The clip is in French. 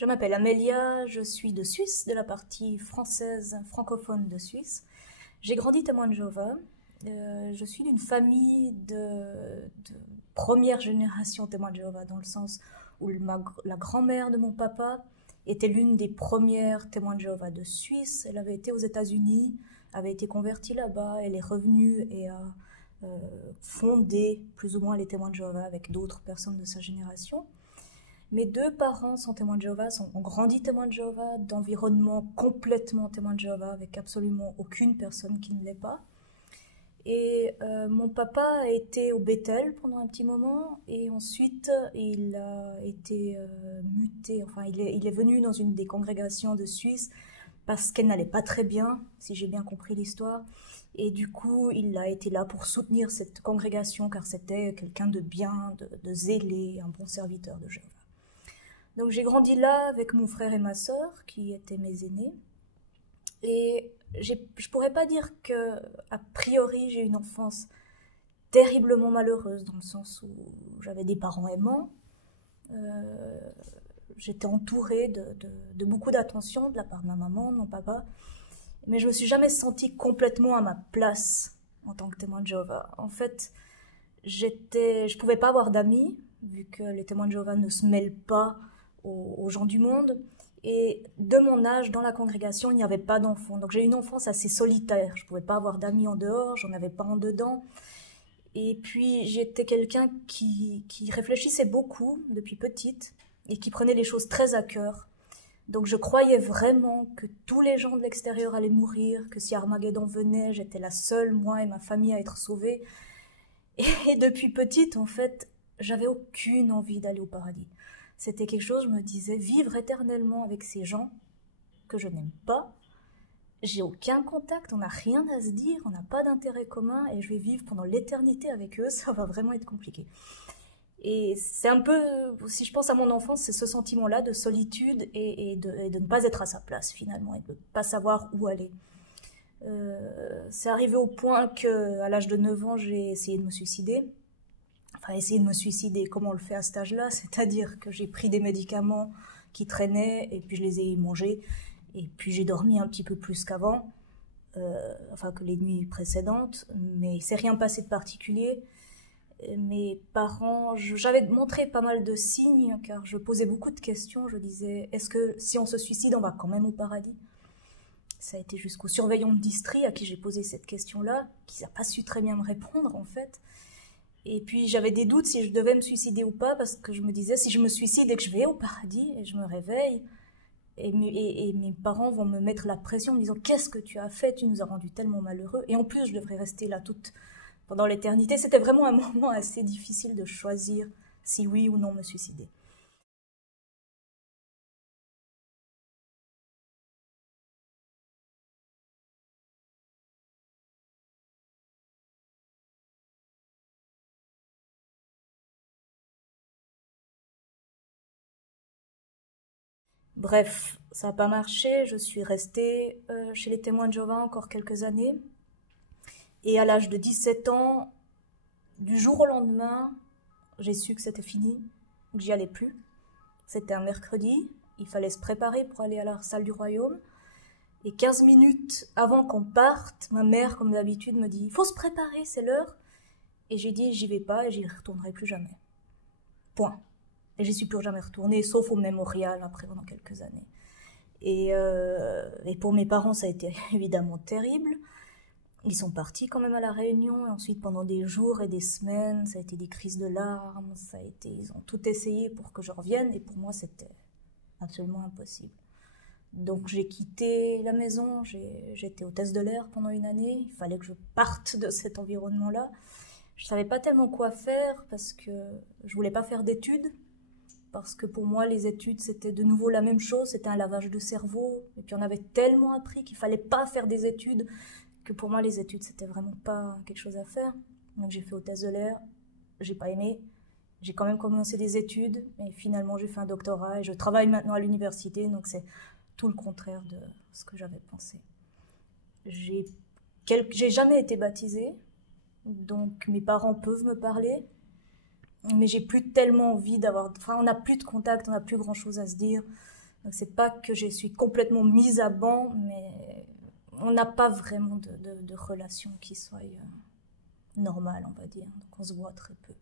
Je m'appelle Amélia, je suis de Suisse, de la partie française, francophone de Suisse. J'ai grandi témoin de Jéhovah. Je suis d'une famille de première génération témoin de Jéhovah, dans le sens où la grand-mère de mon papa était l'une des premières témoins de Jéhovah de Suisse. Elle avait été aux États-Unis, avait été convertie là-bas, elle est revenue et a fondé plus ou moins les témoins de Jéhovah avec d'autres personnes de sa génération. Mes deux parents sont témoins de Jéhovah, ont grandi témoins de Jéhovah, d'environnement complètement témoins de Jéhovah, avec absolument aucune personne qui ne l'est pas. Et mon papa a été au Bethel pendant un petit moment, et ensuite il a été muté, enfin il est venu dans une des congrégations de Suisse, parce qu'elle n'allait pas très bien, si j'ai bien compris l'histoire. Et du coup, il a été là pour soutenir cette congrégation, car c'était quelqu'un de bien, de zélé, un bon serviteur de Jéhovah. Donc j'ai grandi là avec mon frère et ma sœur, qui étaient mes aînés. Et je pourrais pas dire que, a priori, j'ai une enfance terriblement malheureuse, dans le sens où j'avais des parents aimants. J'étais entourée de beaucoup d'attention de la part de ma maman, de mon papa. Mais je me suis jamais sentie complètement à ma place en tant que témoin de Jéhovah. En fait, je pouvais pas avoir d'amis, vu que les témoins de Jéhovah ne se mêlent pas aux gens du monde. Et de mon âge, dans la congrégation, il n'y avait pas d'enfants. Donc j'ai eu une enfance assez solitaire. Je ne pouvais pas avoir d'amis en dehors, j'en avais pas en dedans. Et puis j'étais quelqu'un qui réfléchissait beaucoup depuis petite et qui prenait les choses très à cœur. Donc je croyais vraiment que tous les gens de l'extérieur allaient mourir, que si Armageddon venait, j'étais la seule, moi et ma famille, à être sauvés. Et depuis petite, en fait, j'avais aucune envie d'aller au paradis. C'était quelque chose, je me disais, vivre éternellement avec ces gens que je n'aime pas. J'ai aucun contact, on n'a rien à se dire, on n'a pas d'intérêt commun et je vais vivre pendant l'éternité avec eux, ça va vraiment être compliqué. Et c'est un peu, si je pense à mon enfance, c'est ce sentiment-là de solitude et de ne pas être à sa place finalement et de ne pas savoir où aller. C'est arrivé au point qu'à l'âge de 9 ans, j'ai essayé de me suicider. Enfin, essayer de me suicider, comment on le fait à cet âge-là, c'est-à-dire que j'ai pris des médicaments qui traînaient et puis je les ai mangés et puis j'ai dormi un petit peu plus qu'avant, enfin que les nuits précédentes, mais il s'est rien passé de particulier. Mes parents, j'avais montré pas mal de signes car je posais beaucoup de questions, je disais est-ce que si on se suicide on va quand même au paradis? Ça a été jusqu'au surveillant de district à qui j'ai posé cette question-là, qui n'a pas su très bien me répondre en fait. Et puis j'avais des doutes si je devais me suicider ou pas, parce que je me disais, si je me suicide et que je vais au paradis, et je me réveille, et mes parents vont me mettre la pression en me disant, qu'est-ce que tu as fait? Tu nous as rendus tellement malheureux. Et en plus, je devrais rester là pendant l'éternité. C'était vraiment un moment assez difficile de choisir si oui ou non me suicider. Bref, ça n'a pas marché, je suis restée chez les témoins de Jéhovah encore quelques années. Et à l'âge de 17 ans, du jour au lendemain, j'ai su que c'était fini, que j'y allais plus. C'était un mercredi, il fallait se préparer pour aller à la salle du royaume. Et 15 minutes avant qu'on parte, ma mère, comme d'habitude, me dit « Il faut se préparer, c'est l'heure ». Et j'ai dit « J'y vais pas et j'y retournerai plus jamais ». Point. Et j'y suis plus jamais retournée, sauf au mémorial après pendant quelques années. Et pour mes parents, ça a été évidemment terrible. Ils sont partis quand même à la Réunion, et ensuite pendant des jours et des semaines, ça a été des crises de larmes, ils ont tout essayé pour que je revienne, et pour moi c'était absolument impossible. Donc j'ai quitté la maison, j'étais hôtesse de l'air pendant une année, il fallait que je parte de cet environnement-là. Je savais pas tellement quoi faire, parce que je voulais pas faire d'études, parce que pour moi les études c'était de nouveau la même chose, c'était un lavage de cerveau, et puis on avait tellement appris qu'il fallait pas faire des études, que pour moi les études c'était vraiment pas quelque chose à faire. Donc j'ai fait hôtesse de l'air, j'ai pas aimé, j'ai quand même commencé des études et finalement j'ai fait un doctorat et je travaille maintenant à l'université, donc c'est tout le contraire de ce que j'avais pensé. J'ai jamais été baptisée, donc mes parents peuvent me parler, mais j'ai plus tellement envie d'avoir, enfin on n'a plus de contact, on n'a plus grand chose à se dire, Donc c'est pas que je suis complètement mise à banc, mais on n'a pas vraiment de relation qui soit normale, on va dire. Donc on se voit très peu.